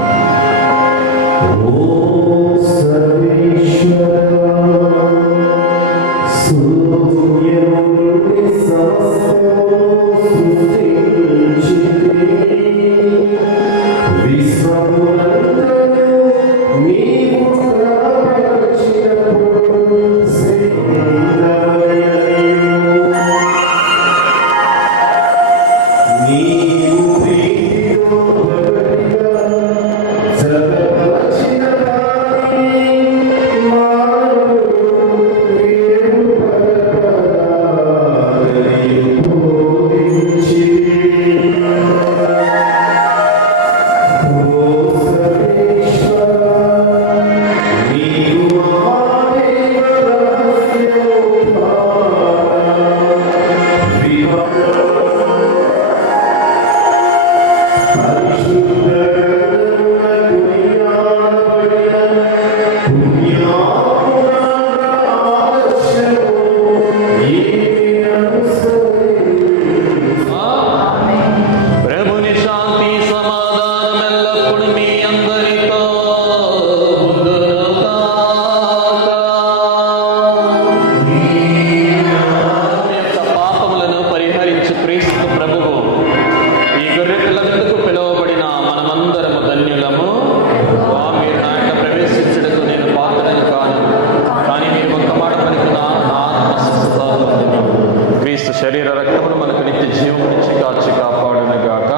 శరీర రక్తములు మనకు నిత్య జీవం నుంచి కాచి కాపాడునుగాక.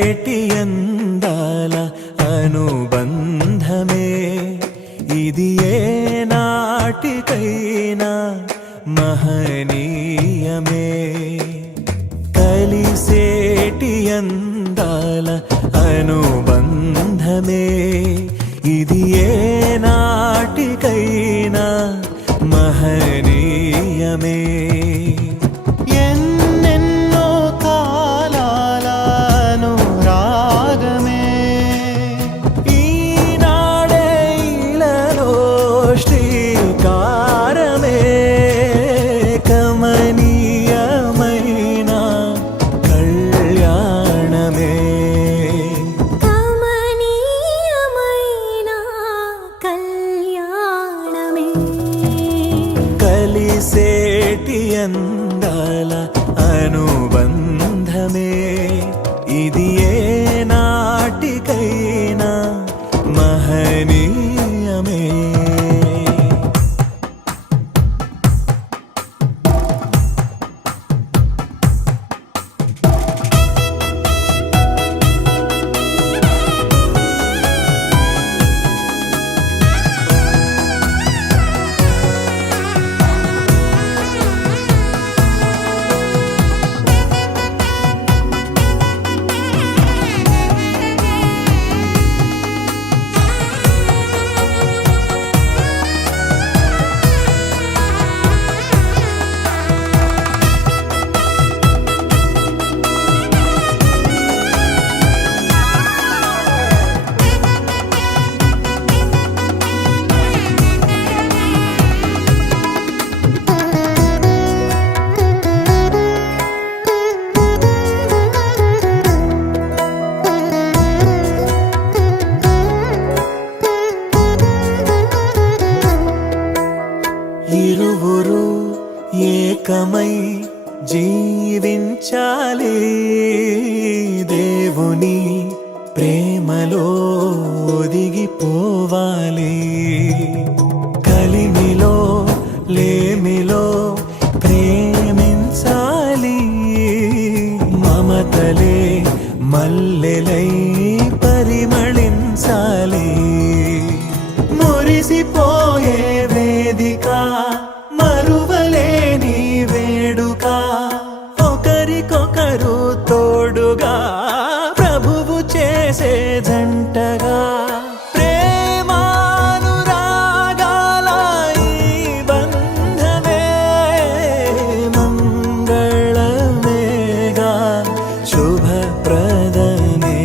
కలిసేటి అందాల అనుబంధమే ఇది ఏ నాటికైనా మహనీయమే కలిసేటి అందాల అనుబంధమే ఇది ఏ నాటికైనా మహనీయమే ఎన్నెన్నో కాలాల అనురాగమే ఈనాడే ఇలలో శ్రీకారమే కమనీయమైన కళ్యాణమే కమనీయమైన కళ్యాణమే కలిసేటి అందాల అనుబంధమే ఇది ఏ నాటికైనా మహనీయమే ఇరువురు ఏకమై జీవించాలి దేవుని ప్రేమలో ఒదిగిపోవాలి కలిమిలో లేమిలో ప్రేమించాలి మమతలే మల్లెలై పరిమళించాలి మురిసిపోయే వేదిక మరువలేని వేడుక ఒకరికొకరు తోడుగా ప్రభువు చేసే జంటగా ప్రేమానురాగాల ఈ బంధమే మంగళమేగా శుభప్రదమే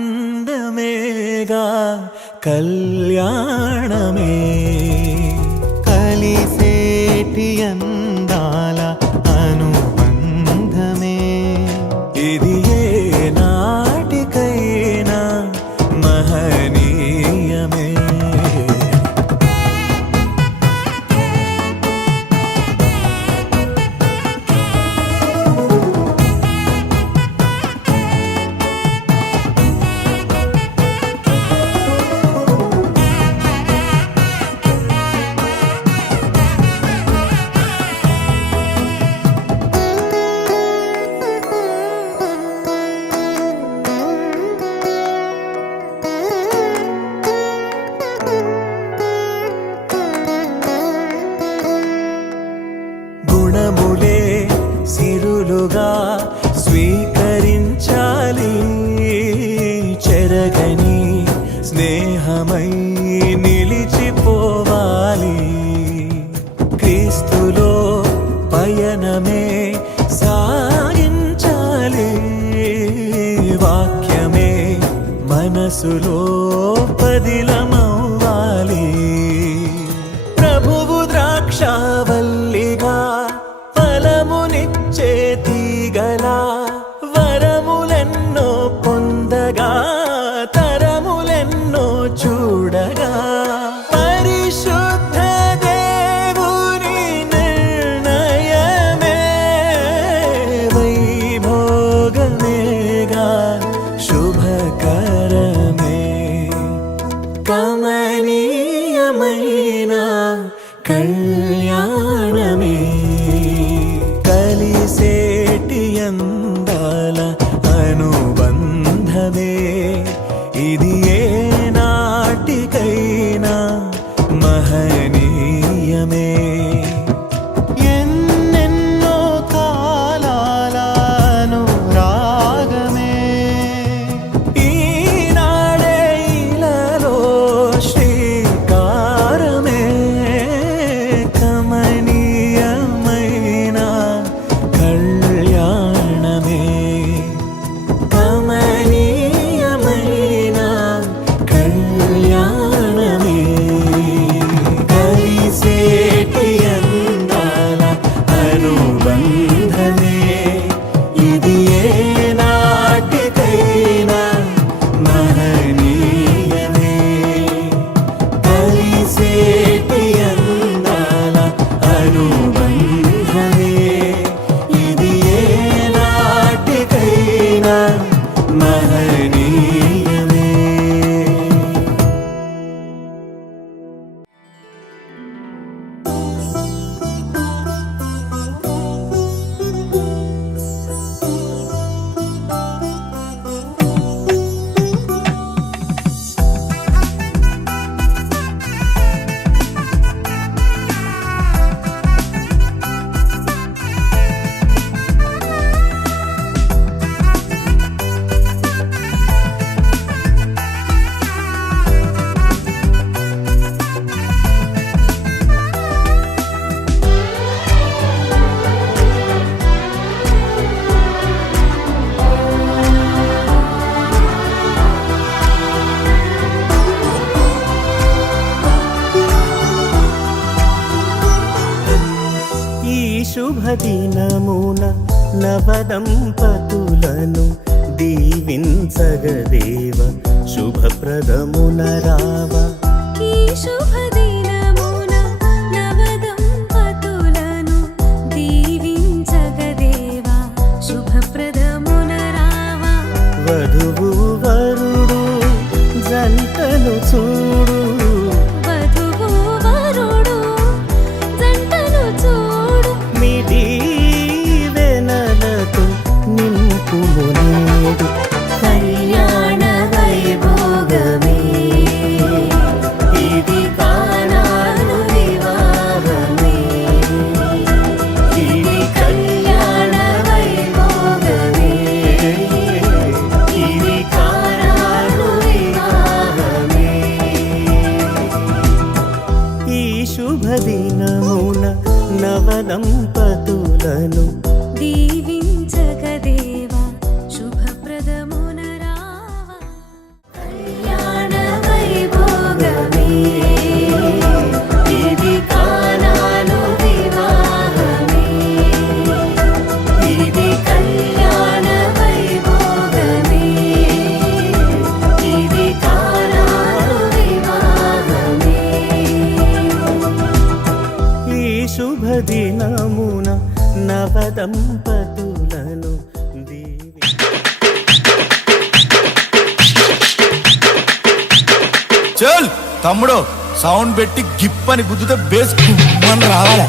ఆనందమేగా కళ్యాణమే కలిసేటి అందాల అనుబంధమే ఇది ఏ నాటికైనా మహనీయమే గుణములే సిరులుగా స్వీకరించాలి చెరగని స్నేహమై నిలిచిపోవాలి క్రీస్తులో పయనమే సాగించాలి వాక్యమే మనసులో పదిలమవ్వాలి ప్రభువు ద్రాక్షావల్లిగా ఫలమునిచ్చే తీగలా వరములెన్నో పొందగా తరములెన్నో చూడగా పరిశుద్ధ దేవుని నిర్ణయమే వైభోగమేగా శుభకరమే కమనీయమైన కళ్యాణమే కలిసేటి అందాల శుభదినమున నవదంపతులను దీవించగదేవ శుభప్రదమున రావ. ఈ శుభదినమున నవదంపతులను దీవించగదేవా శుభప్రదమున రావా. వధువు వరుడు జంటను చూడు, వధువు వరుడు జంటను చూడు. మీ దీవెనలతో నింపుము నేడు కళ్యాణ వైభోగమే ఇది కానాను వివాహమే. ఇది కళ్యాణ వైభోగమే ఇది కానాను వివాహమే. ఈ శుభదినమున నవదంపతులను దీవించగదేవా శుభప్రదమున రావా. కళ్యాణ వైభోగమే ఇది కానాను వివాహమే. ఇది కళ్యాణ వైభోగమే ఇది కానాను వివాహమే. ఈ శుభదినమున నవదంపతులను చల్ తమ్ముడు, సౌండ్ పెట్టి గిప్ అని గుద్దుతే బేస్ గుమ్మని రావాలి.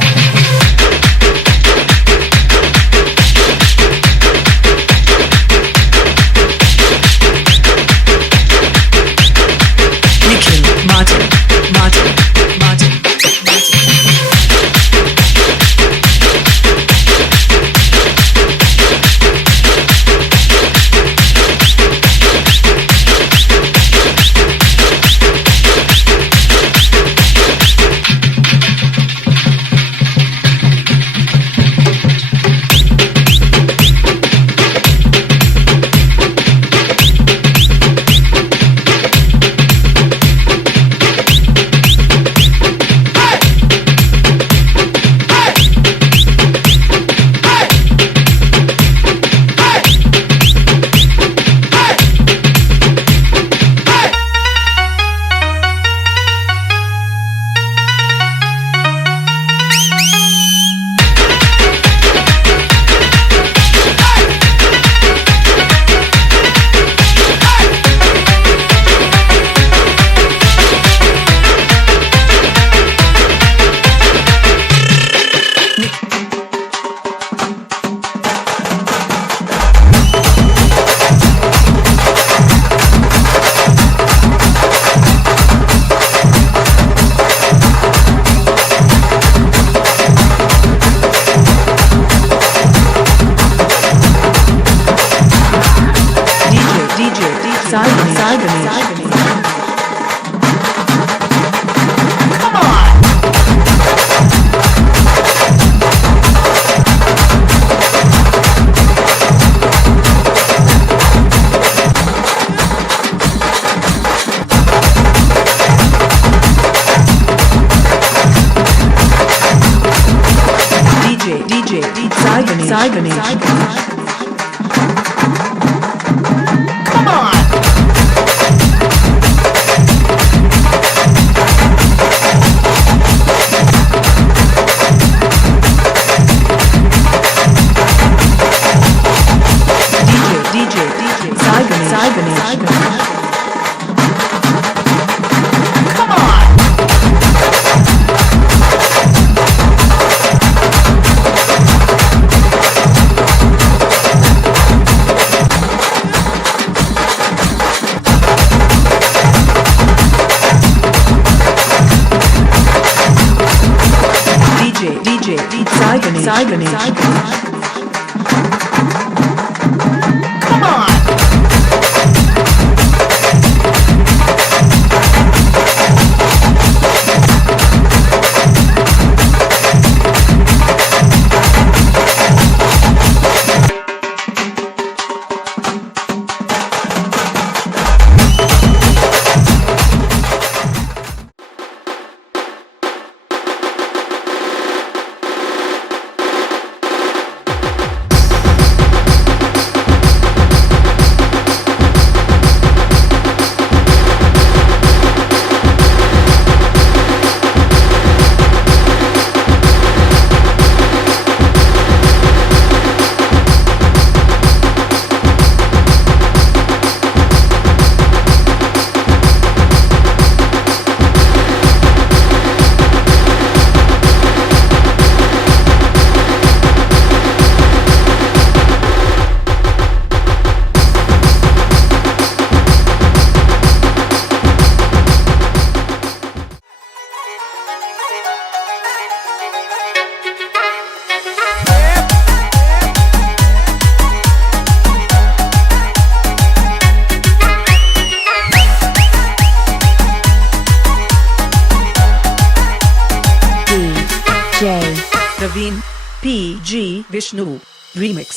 Vishnu remix.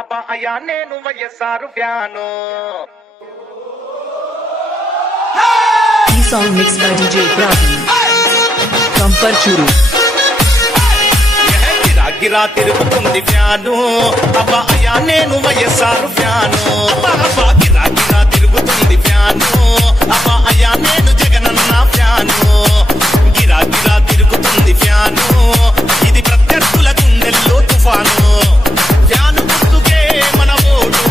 అబ్బా అయ్యా నేను YSR fan. E song mixed by DJ Praveen from Parchuru. గిరా గిరా తిరుగుతుంది ఫ్యాను. అబ్బా అయ్యా నేను వైఎస్ఆర్ ఫ్యాను. అబ్బా గిరా గిరా తిరుగుతుంది ఫ్యాను. అబ్బా అయ్యా నేను జగనన్న ఫ్యాను. గిరా గిరా తిరుగుతుంది ఫ్యాను. ఇది ప్రత్యర్థుల గుండెల్లో తుఫాను. ఫ్యాను గుర్తుకే మన ఓటు,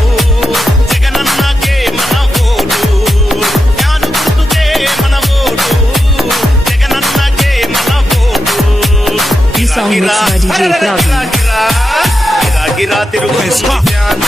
జగనన్నకే మన ఓటు. ఫ్యాను గుర్తుకే మన ఓటు, జగనన్నకే మన vote. E song mixed by DJ Praveen. గిరా గిరా తిరుగుతుంది ఫ్యాను.